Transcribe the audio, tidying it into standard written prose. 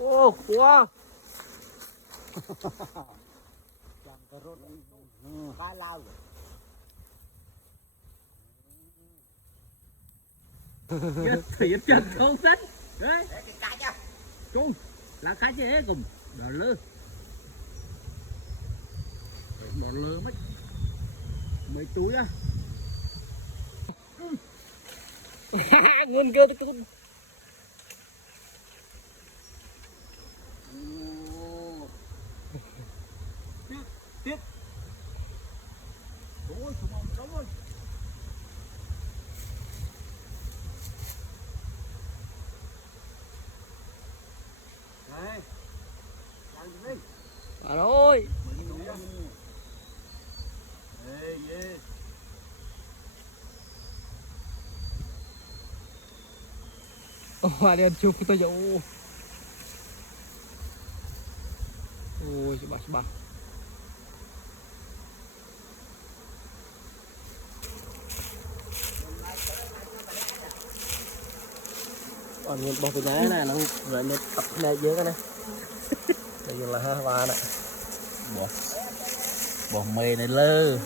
Ô quá chẳng có rốt ba lao rồi thì chân không xách đấy cái cá nha chung là cá chế cùng đỏ lơ mấy túi á ngon cơ tôi tiếp ôi chúng ông trống ơi đây đang đi bạn ơi hoa đen chụp tôi dụ ôi bà còn nhìn bò cái nhái này nó rồi nó tập này dưới cái này đây là ha hoa này bỏ mề này lơ.